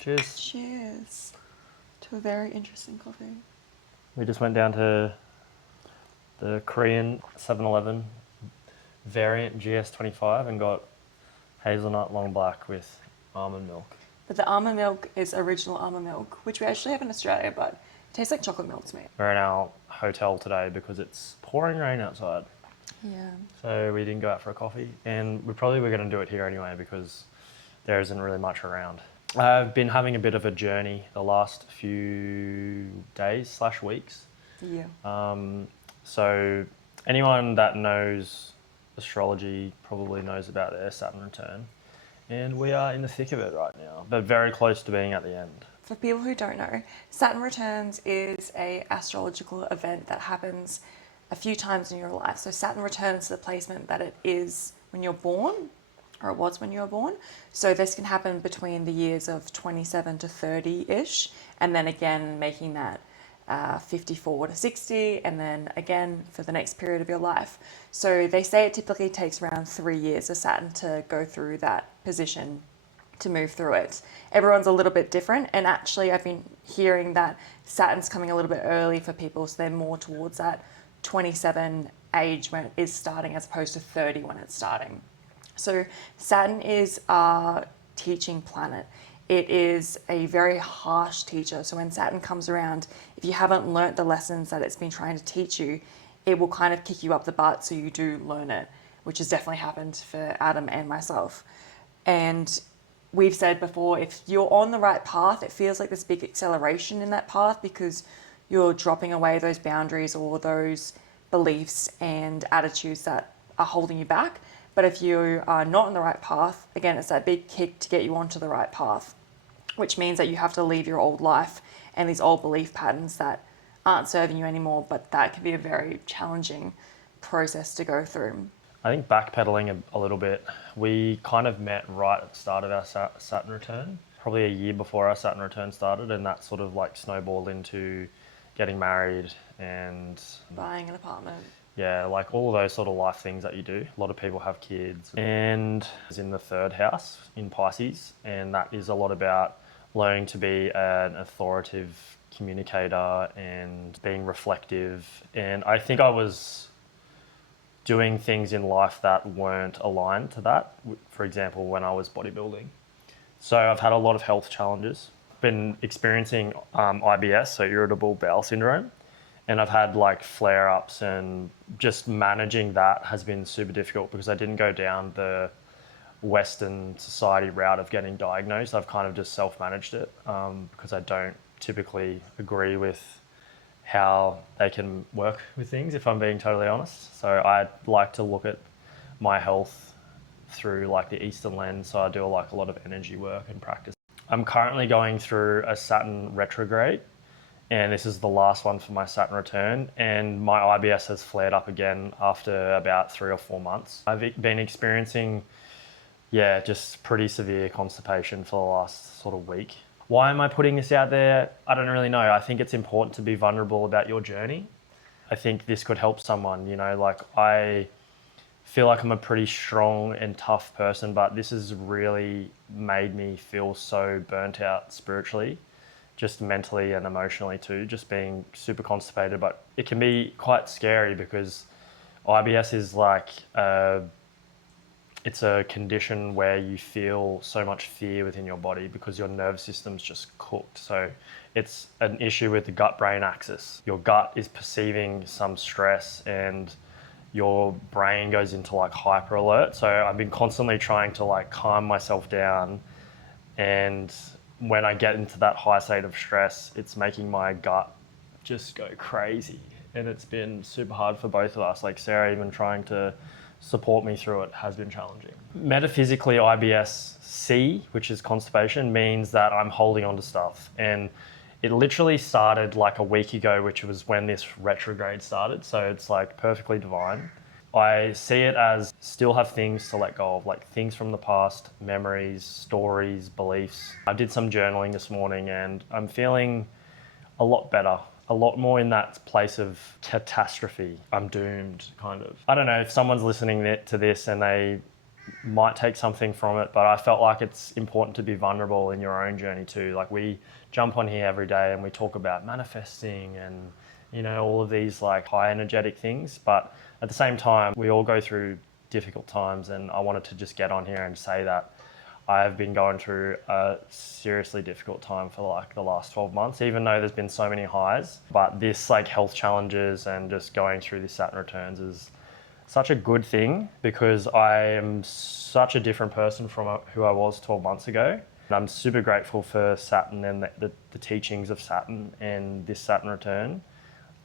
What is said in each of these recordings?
Cheers. Cheers to a very interesting coffee. We just went down to the Korean 7-Eleven variant GS25 and got hazelnut long black with almond milk. But the almond milk is original almond milk, which we actually have in Australia, but it tastes like chocolate milk to me. We're in our hotel today because it's pouring rain outside. Yeah. So we didn't go out for a coffee, and we probably were going to do it here anyway because there isn't really much around. I've been having a bit of a journey the last few days/weeks. Yeah. So anyone that knows astrology probably knows about their Saturn return. And we are in the thick of it right now, but very close to being at the end. For people who don't know, Saturn Returns is a astrological event that happens a few times in your life. So Saturn returns to the placement that it is when you're born, or it was when you were born. So this can happen between the years of 27 to 30-ish, and then again making that 54 to 60, and then again for the next period of your life. So they say it typically takes around 3 years for Saturn to go through that position, to move through it. Everyone's a little bit different, and actually I've been hearing that Saturn's coming a little bit early for people, so they're more towards that 27 age when it is starting as opposed to 30 when it's starting. So Saturn is our teaching planet. It is a very harsh teacher. So when Saturn comes around, if you haven't learnt the lessons that it's been trying to teach you, it will kind of kick you up the butt so you do learn it, which has definitely happened for Adam and myself. And we've said before, if you're on the right path, it feels like this big acceleration in that path because you're dropping away those boundaries or those beliefs and attitudes that are holding you back. But if you are not on the right path, again, it's that big kick to get you onto the right path, which means that you have to leave your old life and these old belief patterns that aren't serving you anymore, but that can be a very challenging process to go through. I think backpedaling a little bit, we kind of met right at the start of our Saturn return, probably a year before our Saturn return started, and that sort of like snowballed into getting married and Buying an apartment. yeah, like all of those sort of life things that you do. A lot of people have kids, and is in the third house in Pisces, and that is a lot about learning to be an authoritative communicator and being reflective. And I think I was doing things in life that weren't aligned to that. For example, when I was bodybuilding. So I've had a lot of health challenges. Been experiencing IBS, so irritable bowel syndrome. And I've had like flare-ups, and just managing that has been super difficult because I didn't go down the Western society route of getting diagnosed. I've kind of just self-managed it because I don't typically agree with how they can work with things, if I'm being totally honest. So I like to look at my health through like the Eastern lens. So I do like a lot of energy work and practice. I'm currently going through a Saturn retrograde, and this is the last one for my Saturn return, and my IBS has flared up again after about 3 or 4 months. I've been experiencing, just pretty severe constipation for the last sort of week. Why am I putting this out there? I don't really know. I think it's important to be vulnerable about your journey. I think this could help someone, like I feel like I'm a pretty strong and tough person, but this has really made me feel so burnt out spiritually, just mentally and emotionally too, just being super constipated. But it can be quite scary because IBS is like, it's a condition where you feel so much fear within your body because your nervous system's just cooked. So it's an issue with the gut-brain axis. Your gut is perceiving some stress and your brain goes into like hyper alert. So I've been constantly trying to like calm myself down, and when I get into that high state of stress, it's making my gut just go crazy. And it's been super hard for both of us. Like Ssarah even trying to support me through it has been challenging. Metaphysically, IBS-C, which is constipation, means that I'm holding on to stuff. And it literally started like a week ago, which was when this retrograde started. So it's like perfectly divine. I see it as still have things to let go of, like things from the past, memories, stories, beliefs. I did some journaling this morning and I'm feeling a lot better, a lot more in that place of catastrophe. I'm doomed, kind of. I don't know if someone's listening to this and they might take something from it, but I felt like it's important to be vulnerable in your own journey too. Like we jump on here every day and we talk about manifesting and, you know, all of these like high energetic things, but at the same time, we all go through difficult times, and I wanted to just get on here and say that I have been going through a seriously difficult time for like the last 12 months, even though there's been so many highs. But this like health challenges and just going through this Saturn returns is such a good thing, because I am such a different person from who I was 12 months ago. And I'm super grateful for Saturn and the teachings of Saturn and this Saturn return.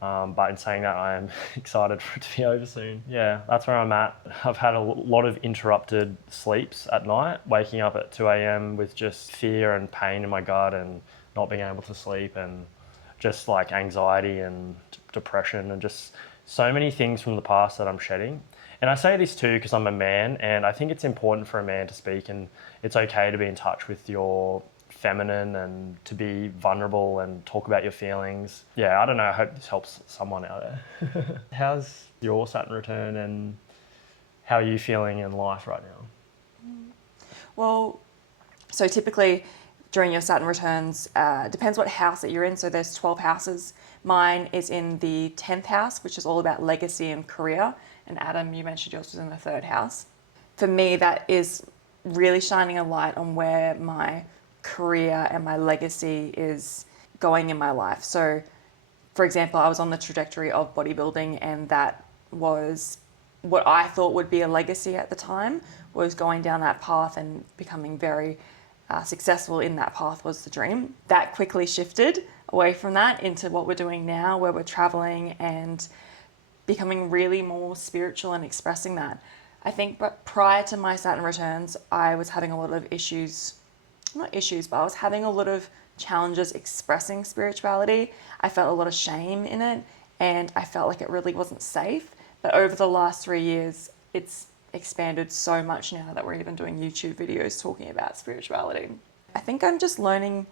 But in saying that, I am excited for it to be over soon. Yeah, that's where I'm at. I've had a lot of interrupted sleeps at night, waking up at 2 a.m. with just fear and pain in my gut and not being able to sleep, and just like anxiety and depression and just so many things from the past that I'm shedding. And I say this too because I'm a man, and I think it's important for a man to speak, and it's okay to be in touch with your feminine and to be vulnerable and talk about your feelings. Yeah, I don't know, I hope this helps someone out there. How's your Saturn return and how are you feeling in life right now? Well, so typically during your Saturn returns, depends what house that you're in. So there's 12 houses. Mine is in the 10th house, which is all about legacy and career. And Adam, you mentioned yours was in the 3rd house. For me, that is really shining a light on where my career and my legacy is going in my life. So, for example, I was on the trajectory of bodybuilding, and that was what I thought would be a legacy at the time, was going down that path and becoming very successful in that path was the dream. That quickly shifted away from that into what we're doing now, where we're traveling and becoming really more spiritual and expressing that. I think, but prior to my Saturn returns, I was having a lot of but I was having a lot of challenges expressing spirituality. I felt a lot of shame in it, and I felt like it really wasn't safe. But over the last 3 years, it's expanded so much now that we're even doing YouTube videos talking about spirituality. I think I'm just learning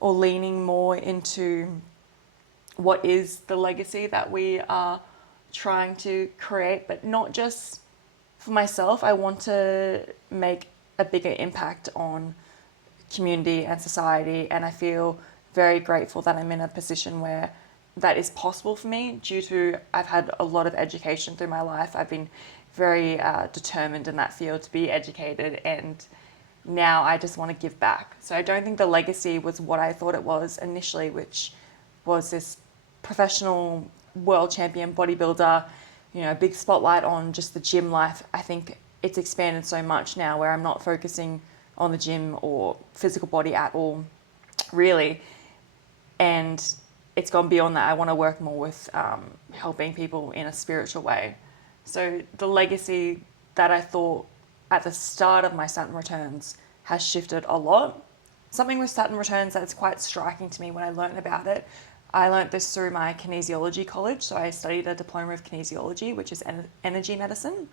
or leaning more into what is the legacy that we are trying to create, but not just for myself. I want to make a bigger impact on community and society, and I feel very grateful that I'm in a position where that is possible for me due to I've had a lot of education through my life. I've been very determined in that field to be educated, and now I just want to give back. So I don't think the legacy was what I thought it was initially, which was this professional world champion bodybuilder, you know, big spotlight on just the gym life. I think it's expanded so much now where I'm not focusing on the gym or physical body at all, really. And it's gone beyond that. I want to work more with helping people in a spiritual way. So the legacy that I thought at the start of my Saturn returns has shifted a lot. Something with Saturn returns that's quite striking to me when I learned about it, I learned this through my kinesiology college. So I studied a diploma of kinesiology, which is energy medicine.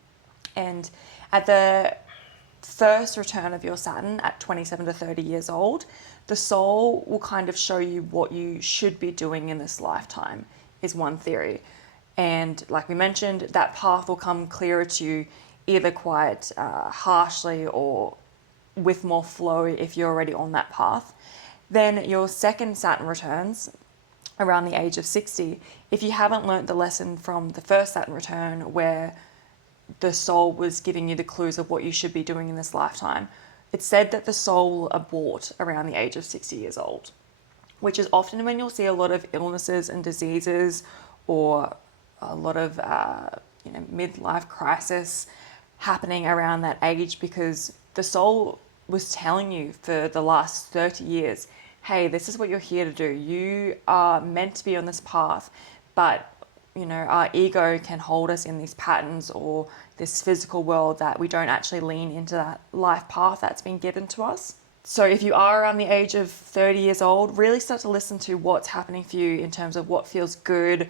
And at the first return of your Saturn at 27 to 30 years old, the soul will kind of show you what you should be doing in this lifetime, is one theory. And like we mentioned, that path will come clearer to you either quite harshly or with more flow if you're already on that path. Then your second Saturn returns around the age of 60. If you haven't learnt the lesson from the first Saturn return where the soul was giving you the clues of what you should be doing in this lifetime, it's said that the soul will abort around the age of 60 years old, which is often when you'll see a lot of illnesses and diseases or a lot of midlife crisis happening around that age, because the soul was telling you for the last 30 years, hey, this is what you're here to do. You are meant to be on this path, but our ego can hold us in these patterns or this physical world that we don't actually lean into that life path that's been given to us. So if you are around the age of 30 years old, really start to listen to what's happening for you in terms of what feels good.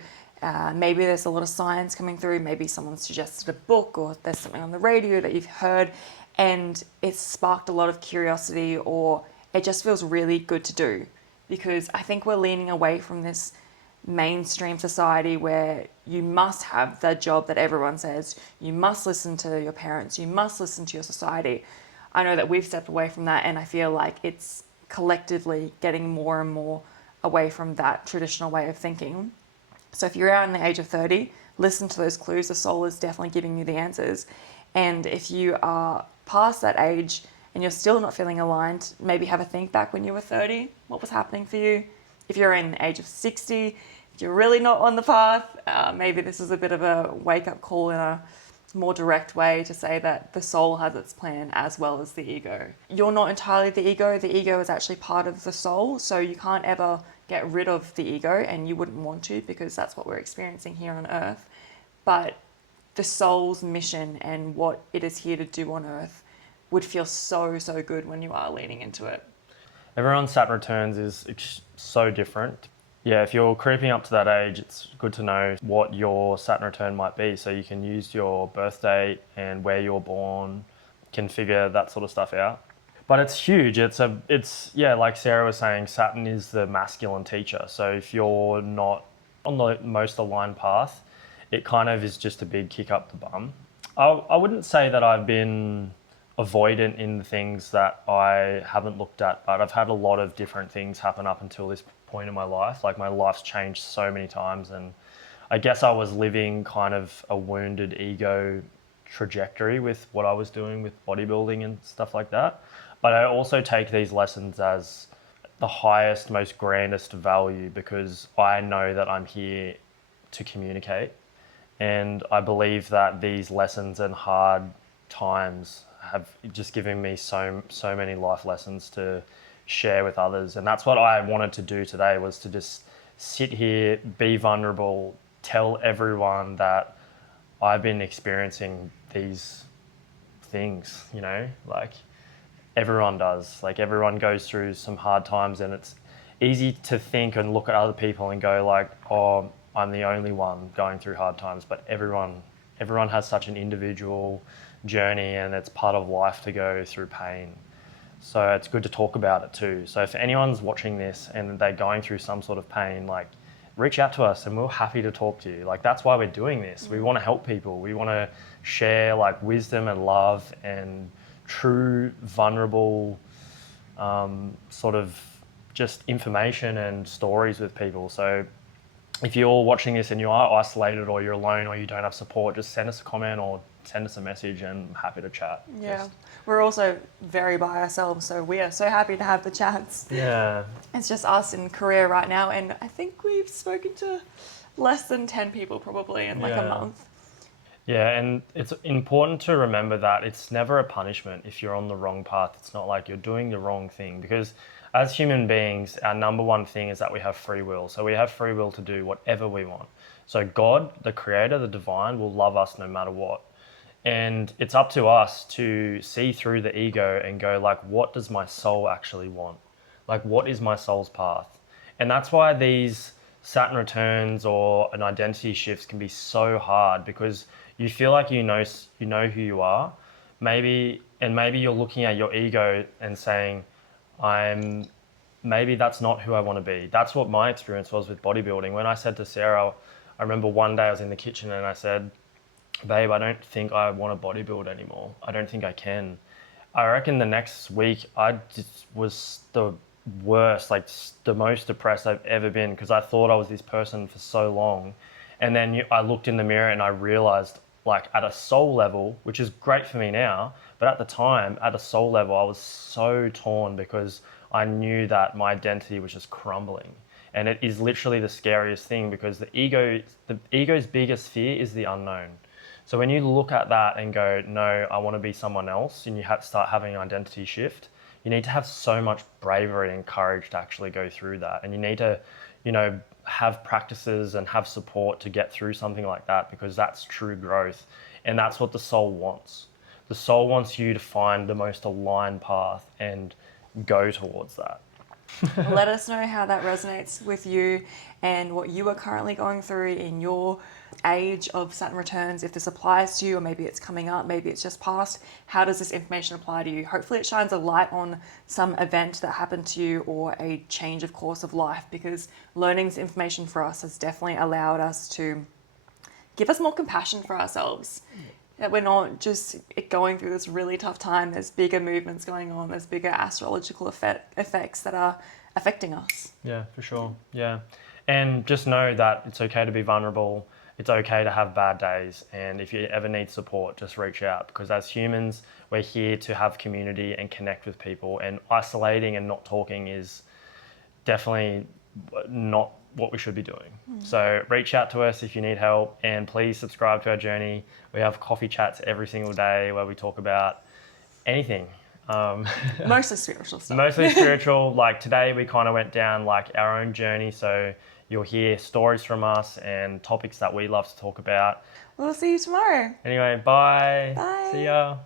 Maybe there's a lot of science coming through. Maybe someone suggested a book or there's something on the radio that you've heard and it's sparked a lot of curiosity, or it just feels really good to do. Because I think we're leaning away from this mainstream society where you must have the job that everyone says, you must listen to your parents, you must listen to your society. I know that we've stepped away from that, and I feel like it's collectively getting more and more away from that traditional way of thinking. So if you're around the age of 30, listen to those clues. The soul is definitely giving you the answers. And if you are past that age and you're still not feeling aligned, maybe have a think back when you were 30. What was happening for you? If you're in the age of 60, if you're really not on the path, maybe this is a bit of a wake-up call in a more direct way to say that the soul has its plan as well as the ego. You're not entirely the ego. The ego is actually part of the soul, so you can't ever get rid of the ego, and you wouldn't want to, because that's what we're experiencing here on Earth. But the soul's mission and what it is here to do on Earth would feel so, so good when you are leaning into it. Everyone's Saturn returns is so different. Yeah, if you're creeping up to that age, it's good to know what your Saturn return might be, so you can use your birth date and where you're born, can figure that sort of stuff out. But it's huge. It's like Sarah was saying, Saturn is the masculine teacher. So if you're not on the most aligned path, it kind of is just a big kick up the bum. I wouldn't say that I've been avoidant in the things that I haven't looked at, but I've had a lot of different things happen up until this point in my life. Like, my life's changed so many times, and I guess I was living kind of a wounded ego trajectory with what I was doing with bodybuilding and stuff like that. But I also take these lessons as the highest, most grandest value, because I know that I'm here to communicate. And I believe that these lessons and hard times have just given me so many life lessons to share with others. And that's what I wanted to do today, was to just sit here, be vulnerable, tell everyone that I've been experiencing these things, like everyone does. Like, everyone goes through some hard times, and it's easy to think and look at other people and go like, oh, I'm the only one going through hard times. But everyone has such an individual journey, and it's part of life to go through pain. So it's good to talk about it too. So if anyone's watching this and they're going through some sort of pain, like, reach out to us and we're happy to talk to you. Like, that's why we're doing this. We want to help people. We want to share like wisdom and love and true vulnerable sort of just information and stories with people. So if you're watching this and you are isolated, or you're alone, or you don't have support, just send us a comment or send us a message, and I'm happy to chat. Yeah. We're also very by ourselves, so we are so happy to have the chats. Yeah. It's just us in Korea right now, and I think we've spoken to less than 10 people probably in like a month. Yeah, and it's important to remember that it's never a punishment if you're on the wrong path. It's not like you're doing the wrong thing, because as human beings, our number one thing is that we have free will. So we have free will to do whatever we want. So God, the creator, the divine, will love us no matter what. And it's up to us to see through the ego and go like, what does my soul actually want? Like, what is my soul's path? And that's why these Saturn returns or an identity shifts can be so hard, because you feel like you know who you are. Maybe you're looking at your ego and saying, maybe that's not who I want to be. That's what my experience was with bodybuilding. When I said to Sarah, I remember one day I was in the kitchen and I said, babe, I don't think I want to bodybuild anymore. I don't think I can. I reckon the next week I just was the worst, like the most depressed I've ever been, because I thought I was this person for so long. And then I looked in the mirror and I realized, like, at a soul level, which is great for me now, but at the time, at a soul level, I was so torn, because I knew that my identity was just crumbling. And it is literally the scariest thing, because the ego's biggest fear is the unknown. So when you look at that and go, no, I want to be someone else, and you have to start having an identity shift, you need to have so much bravery and courage to actually go through that. And you need to, have practices and have support to get through something like that, because that's true growth. And that's what the soul wants. The soul wants you to find the most aligned path and go towards that. Let us know how that resonates with you and what you are currently going through in your age of Saturn returns, if this applies to you, or maybe it's coming up, maybe it's just past. How does this information apply to you? Hopefully it shines a light on some event that happened to you or a change of course of life, because learning this information for us has definitely allowed us to give us more compassion for ourselves. That we're not just going through this really tough time. There's bigger movements going on. There's bigger astrological effects that are affecting us. Yeah, for sure. Yeah. And just know that it's okay to be vulnerable. It's okay to have bad days. And if you ever need support, just reach out, because as humans, we're here to have community and connect with people. And isolating and not talking is definitely not what we should be doing. So reach out to us if you need help, and please subscribe to our journey. We have coffee chats every single day where we talk about anything. Mostly spiritual stuff. Mostly spiritual. Like today we kind of went down like our own journey. So you'll hear stories from us and topics that we love to talk about. We'll see you tomorrow. Anyway, bye. Bye. See ya.